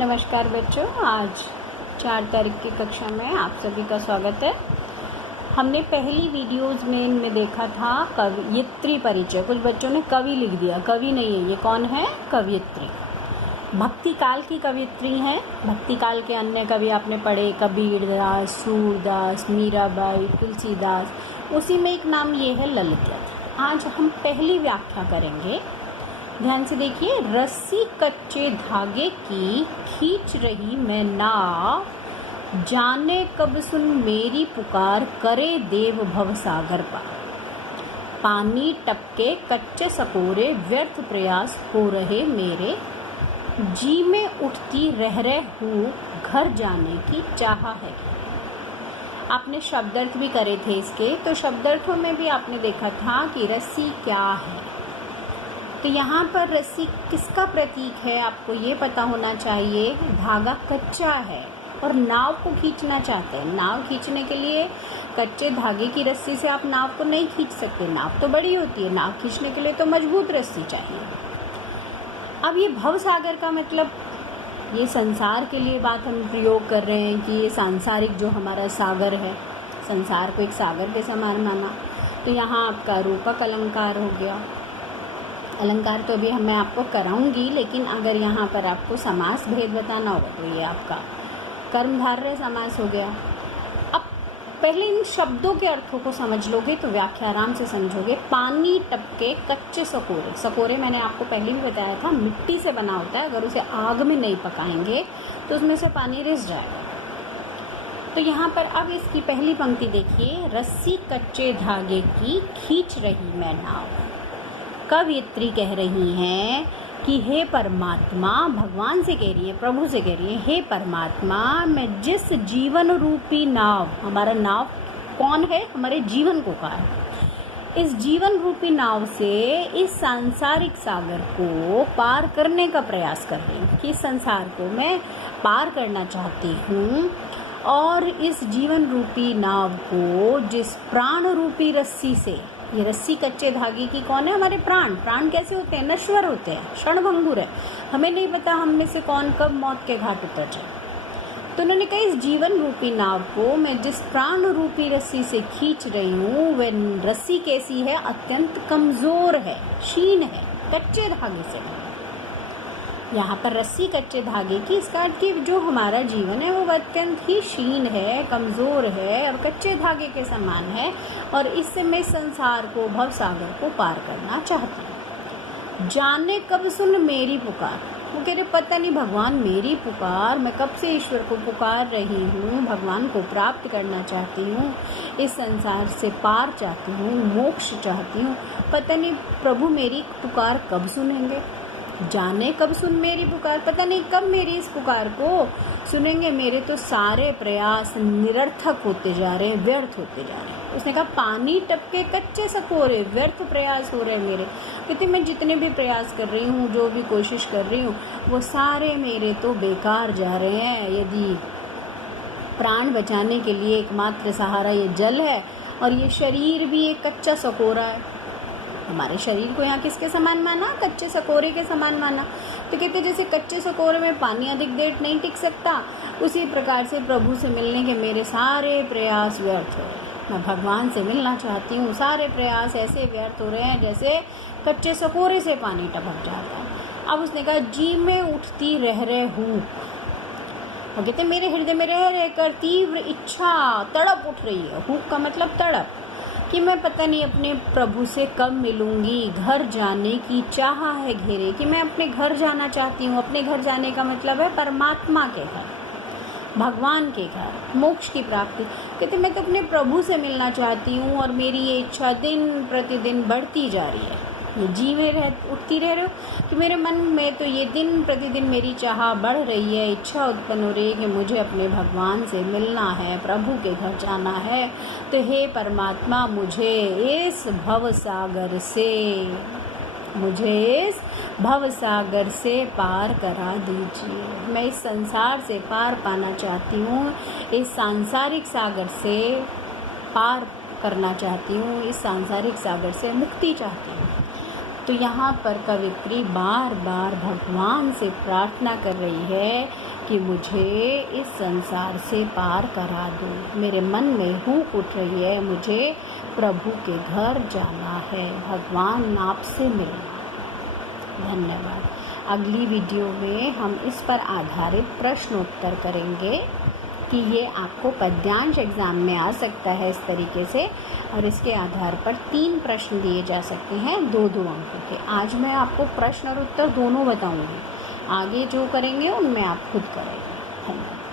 नमस्कार बच्चों, आज 4 तारीख की कक्षा में आप सभी का स्वागत है। हमने पहली वीडियोस में इनमें देखा था कवयित्री परिचय। कुछ बच्चों ने कवि लिख दिया, कवि नहीं है, ये कौन है? कवयित्री। भक्ति काल की कवयित्री हैं। भक्ति काल के अन्य कवि आपने पढ़े, कबीरदास, सूरदास, मीराबाई, तुलसीदास। उसी में एक नाम ये है ललिता। आज हम पहली व्याख्या करेंगे, ध्यान से देखिए। रस्सी कच्चे धागे की खींच रही मैं नाव, जाने कब सुन मेरी पुकार, करे देव भव सागर पार। पानी टपके कच्चे सकोरे, व्यर्थ प्रयास हो रहे मेरे, जी में उठती रह हूँ, घर जाने की चाह है। आपने शब्दार्थ भी करे थे इसके, तो शब्दार्थों में भी आपने देखा था कि रस्सी क्या है। तो यहाँ पर रस्सी किसका प्रतीक है, आपको ये पता होना चाहिए। धागा कच्चा है और नाव को खींचना चाहते हैं। नाव खींचने के लिए कच्चे धागे की रस्सी से आप नाव को नहीं खींच सकते, नाव तो बड़ी होती है। नाव खींचने के लिए तो मजबूत रस्सी चाहिए। अब ये भव सागर का मतलब, ये संसार के लिए बात हम प्रयोग कर रहे हैं कि ये सांसारिक जो हमारा सागर है, संसार को एक सागर के समान माना। तो यहाँ आपका रूपक अलंकार हो गया। अलंकार तो अभी मैं आपको कराऊंगी, लेकिन अगर यहाँ पर आपको समास भेद बताना होगा तो ये आपका कर्मधारय समास हो गया। अब पहले इन शब्दों के अर्थों को समझ लोगे तो व्याख्या आराम से समझोगे। पानी टपके कच्चे सकोरे, सकोरे मैंने आपको पहले भी बताया था, मिट्टी से बना होता है। अगर उसे आग में नहीं पकाएंगे तो उसमें से पानी रिस जाएगा। तो यहाँ पर अब इसकी पहली पंक्ति देखिए, रस्सी कच्चे धागे की खींच रही मैं नाव। कवयित्री कह रही हैं कि हे परमात्मा, भगवान से कह रही है, प्रभु से कह रही है, हे परमात्मा, मैं जिस जीवन रूपी नाव, हमारा नाव कौन है? हमारे जीवन को कहा है। इस जीवन रूपी नाव से इस सांसारिक सागर को पार करने का प्रयास कर रही हूँ कि इस संसार को मैं पार करना चाहती हूँ। और इस जीवन रूपी नाव को जिस प्राण रूपी रस्सी से, ये रस्सी कच्चे धागे की कौन है? हमारे प्राण। प्राण कैसे होते हैं? नश्वर होते हैं, क्षणभंगुर है। हमें नहीं पता हम में से कौन कब मौत के घाट उतर जाए। तो उन्होंने कहा, इस जीवन रूपी नाव को मैं जिस प्राण रूपी रस्सी से खींच रही हूँ, वह रस्सी कैसी है? अत्यंत कमज़ोर है, क्षीण है, कच्चे धागे से। यहाँ पर रस्सी कच्चे धागे की, इसका अर्थ कि जो हमारा जीवन है वो अत्यंत ही क्षीण है, कमज़ोर है और कच्चे धागे के समान है। और इससे मैं संसार को, भव सागर को पार करना चाहती हूँ। जाने कब सुन मेरी पुकार। वो कह रहे, पता नहीं भगवान मेरी पुकार, मैं कब से ईश्वर को पुकार रही हूँ, भगवान को प्राप्त करना चाहती हूँ, इस संसार से पार चाहती हूँ, मोक्ष चाहती हूँ। पता नहीं प्रभु मेरी पुकार कब सुनेंगे। जाने कब सुन मेरी पुकार, पता नहीं कब मेरी इस पुकार को सुनेंगे। मेरे तो सारे प्रयास निरर्थक होते जा रहे हैं, व्यर्थ होते जा रहे हैं। उसने कहा, पानी टपके कच्चे सकोरे, व्यर्थ प्रयास हो रहे हैं मेरे। क्योंकि मैं जितने भी प्रयास कर रही हूँ, जो भी कोशिश कर रही हूँ, वो सारे मेरे तो बेकार जा रहे हैं। यदि प्राण बचाने के लिए एकमात्र सहारा ये जल है और ये शरीर भी एक कच्चा सकोरा है। हमारे शरीर को यहाँ किसके समान माना? कच्चे सकोरे के समान माना। तो कहते जैसे कच्चे सकोरे में पानी अधिक देर नहीं टिक सकता, उसी प्रकार से प्रभु से मिलने के मेरे सारे प्रयास व्यर्थ हो रहे हैं। मैं भगवान से मिलना चाहती हूँ, सारे प्रयास ऐसे व्यर्थ हो रहे हैं जैसे कच्चे सकोरे से पानी टपक जाता है। अब उसने कहा, जी में उठती रह हूँ। और कहते मेरे हृदय में रह कर तीव्र इच्छा, तड़प उठ रही है। हुक का मतलब तड़प, कि मैं पता नहीं अपने प्रभु से कब मिलूंगी। घर जाने की चाह है घेरे, कि मैं अपने घर जाना चाहती हूँ। अपने घर जाने का मतलब है परमात्मा के घर, भगवान के घर, मोक्ष की प्राप्ति। कहते मैं तो अपने प्रभु से मिलना चाहती हूँ और मेरी ये इच्छा दिन प्रतिदिन बढ़ती जा रही है। ये जी में उठती रह रहे हो कि मेरे मन में तो ये दिन प्रतिदिन मेरी चाह बढ़ रही है, इच्छा उत्पन्न हो रही है कि मुझे अपने भगवान से मिलना है, प्रभु के घर जाना है। तो हे परमात्मा, मुझे इस भव सागर से पार करा दीजिए। मैं इस संसार से पार पाना चाहती हूँ, इस सांसारिक सागर से पार करना चाहती हूँ, इस सांसारिक सागर से मुक्ति चाहती हूँ। तो यहाँ पर कवित्री बार बार भगवान से प्रार्थना कर रही है कि मुझे इस संसार से पार करा दो। मेरे मन में हूक उठ रही है, मुझे प्रभु के घर जाना है, भगवान आपसे मिलना। धन्यवाद। अगली वीडियो में हम इस पर आधारित प्रश्नोत्तर करेंगे कि ये आपको पद्यांश एग्ज़ाम में आ सकता है इस तरीके से, और इसके आधार पर 3 प्रश्न दिए जा सकते हैं 2-2 अंकों के। आज मैं आपको प्रश्न और उत्तर दोनों बताऊंगी, आगे जो करेंगे उनमें आप खुद करेंगे। धन्यवाद।